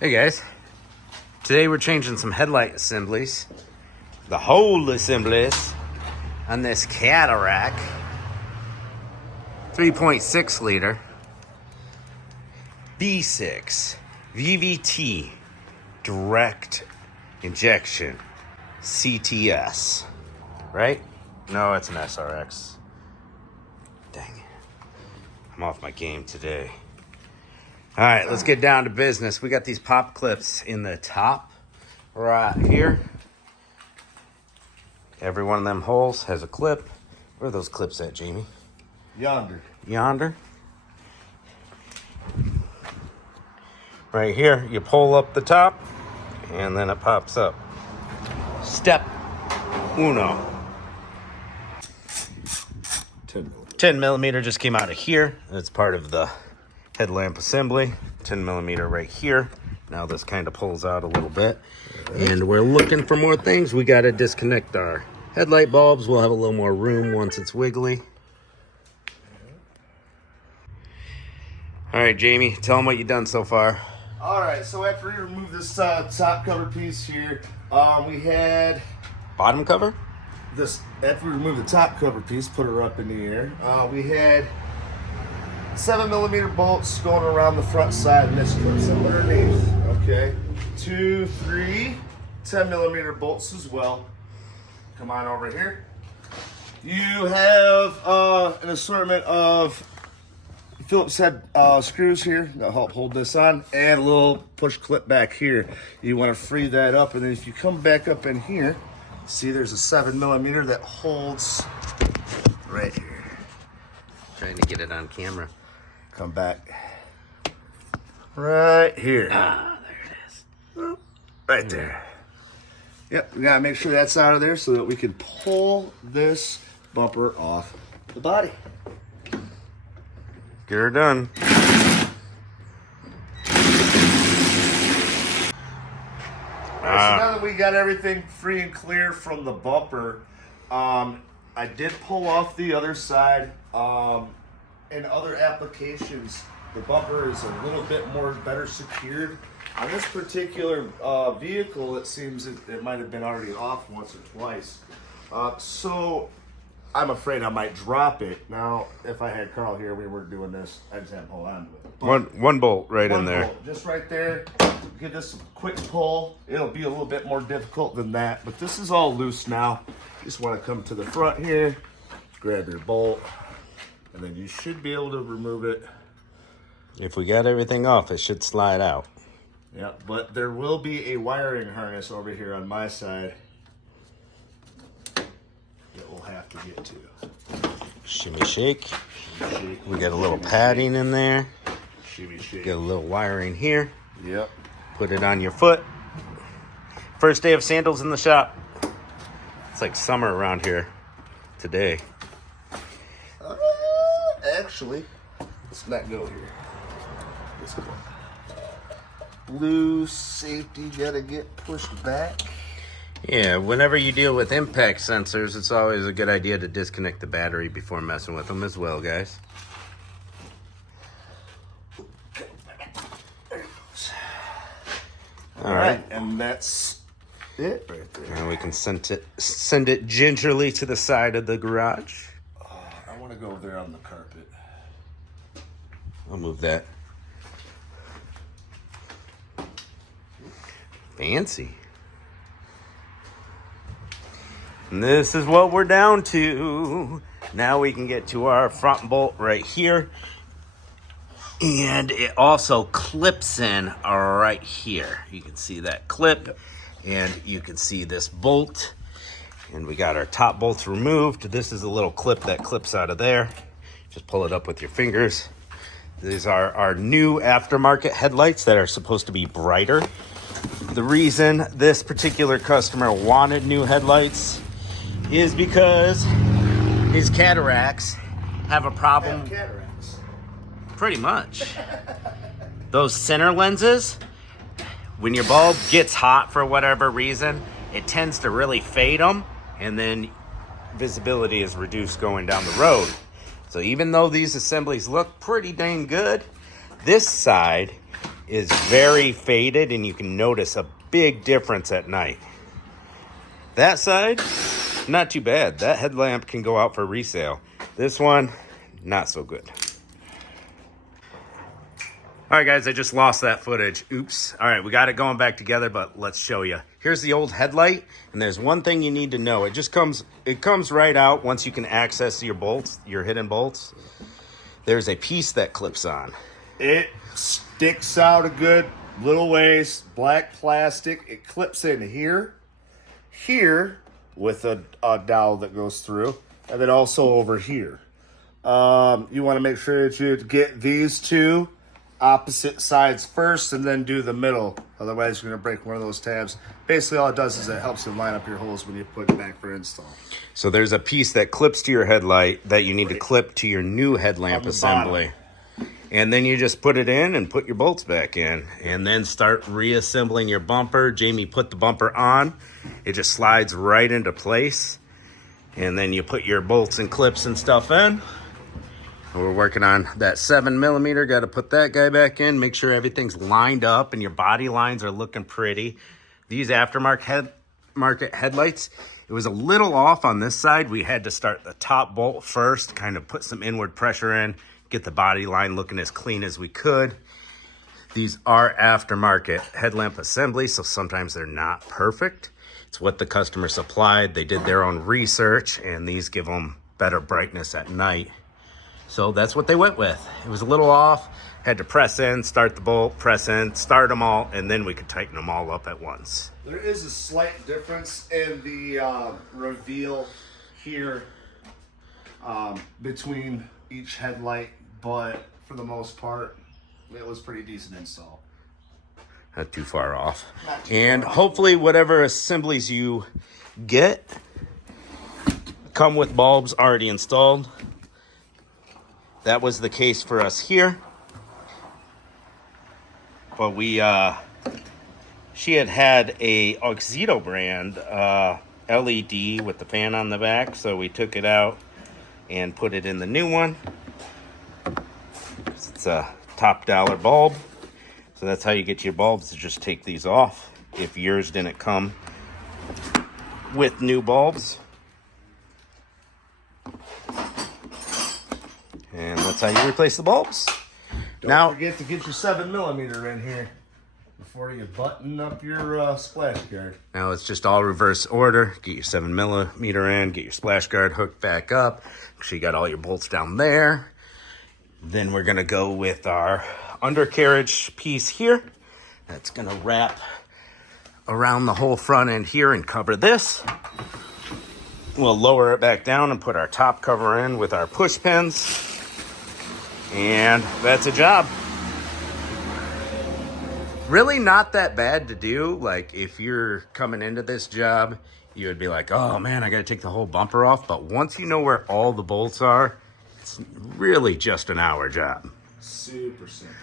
Hey guys, today we're changing some headlight assemblies, the whole assemblies on this Cadillac 3.6 liter V6 VVT direct injection CTS, right? No, it's an SRX. Dang it, I'm off my game today. All right, let's get down to business. We got these pop clips in the top right here. Every one of them holes has a clip. Where are those clips at, Jamie? Yonder. Yonder. Right here, you pull up the top, and then it pops up. Step uno. 10 millimeter just came out of here. It's part of the headlamp assembly. 10 millimeter right here. Now this kind of pulls out a little bit. And we're looking for more things. We got to disconnect our headlight bulbs. We'll have a little more room once it's wiggly. All right, Jamie, tell them what you've done so far. All right, so after we removed this top cover piece here, we had Bottom cover? this. After we removed the top cover piece, put her up in the air. We had 7 millimeter bolts going around the front side, and this clips up underneath. Okay, 2, 3, 10 millimeter bolts as well. Come on over here. You have an assortment of Phillips head screws here that'll help hold this on, and a little push clip back here. You want to free that up, and then if you come back up in here, see there's a 7 millimeter that holds right here. Trying to get it on camera. Come back right here. Ah, there it is. Right there. Yep, we gotta make sure that's out of there so that we can pull this bumper off the body. Get her done. Alright, so now that we got everything free and clear from the bumper, I did pull off the other side. In other applications, the bumper is a little bit more better secured. On this particular vehicle, it seems it might have been already off once or twice. So I'm afraid I might drop it. Now, if I had Carl here, we were doing this, I'd just have to hold on to it. But One bolt right in there. bolt, just right there. Give this a quick pull. It'll be a little bit more difficult than that, but this is all loose now. Just want to come to the front here, grab your bolt, and then you should be able to remove it. If we got everything off, it should slide out. Yeah, but there will be a wiring harness over here on my side that we'll have to get to. Shimmy shake. Shake, We got a little padding in there. shimmy shake. Got a little wiring here. Yep. Put it on your foot. First day of sandals in the shop. It's like summer around here today. Actually, let's not go here. Let's go. Blue safety gotta get pushed back. Yeah, whenever you deal with impact sensors, it's always a good idea to disconnect the battery before messing with them as well, guys. All right. And that's it right there. And we can send it gingerly to the side of the garage. I want to go there on the carpet. I'll move that. Fancy. And this is what we're down to. Now we can get to our front bolt right here. And it also clips in right here. You can see that clip, and you can see this bolt. And we got our top bolts removed. This is a little clip that clips out of there. Just pull it up with your fingers. These are our new aftermarket headlights that are supposed to be brighter. The reason this particular customer wanted new headlights is because his Cadillacs have a problem. Cataracts. Pretty much. Those center lenses, when your bulb gets hot for whatever reason, it tends to really fade them, and then visibility is reduced going down the road. So even though these assemblies look pretty dang good, this side is very faded, and you can notice a big difference at night. That side, not too bad. That headlamp can go out for resale. This one, not so good. All right, guys, I just lost that footage. Oops. All right, we got it going back together, but let's show you. Here's the old headlight, and there's one thing you need to know. It comes right out once you can access your bolts, your hidden bolts. There's a piece that clips on. It sticks out a good little ways, black plastic. It clips in here with a dowel that goes through, and then also over here. You want to make sure that you get these two opposite sides first and then do the middle. Otherwise, you're going to break one of those tabs. Basically, all it does is it helps you line up your holes when you put it back for install. So there's a piece that clips to your headlight that you need to clip to your new headlamp assembly. And then you just put it in and put your bolts back in and then start reassembling your bumper. Jamie put the bumper on. It just slides right into place. And then you put your bolts and clips and stuff in. We're working on that 7mm. Got to put that guy back in. Make sure everything's lined up and your body lines are looking pretty. These aftermarket headlights, it was a little off on this side. We had to start the top bolt first, kind of put some inward pressure in, get the body line looking as clean as we could. These are aftermarket headlamp assemblies, so sometimes they're not perfect. It's what the customer supplied. They did their own research, and these give them better brightness at night. So that's what they went with. It was a little off. Had to press in, start the bolt, press in, start them all, and then we could tighten them all up at once. There is a slight difference in the reveal here between each headlight, but for the most part, it was pretty decent install. Not too far off. And hopefully whatever assemblies you get come with bulbs already installed. That was the case for us here. But she had a Oxito brand LED with the fan on the back, so we took it out and put it in the new one. It's a top dollar bulb, so that's how you get your bulbs, to just take these off if yours didn't come with new bulbs. And that's how you replace the bulbs. Don't forget to get your 7mm in here before you button up your splash guard. Now it's just all reverse order. Get your 7mm in, get your splash guard hooked back up. Make sure you got all your bolts down there. Then we're gonna go with our undercarriage piece here. That's gonna wrap around the whole front end here and cover this. We'll lower it back down and put our top cover in with our push pins. And that's a job. Really not that bad to do. Like, if you're coming into this job, you would be like, oh man, I gotta take the whole bumper off. But once you know where all the bolts are, it's really just an hour job. Super simple.